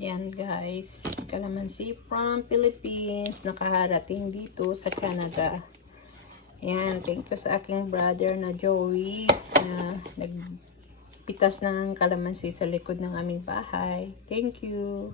Yan guys, kalamansi from Philippines, nakaharating dito sa Canada. Yan, thank you sa aking brother na Joey na nagpitas ng kalamansi sa likod ng aming bahay. Thank you.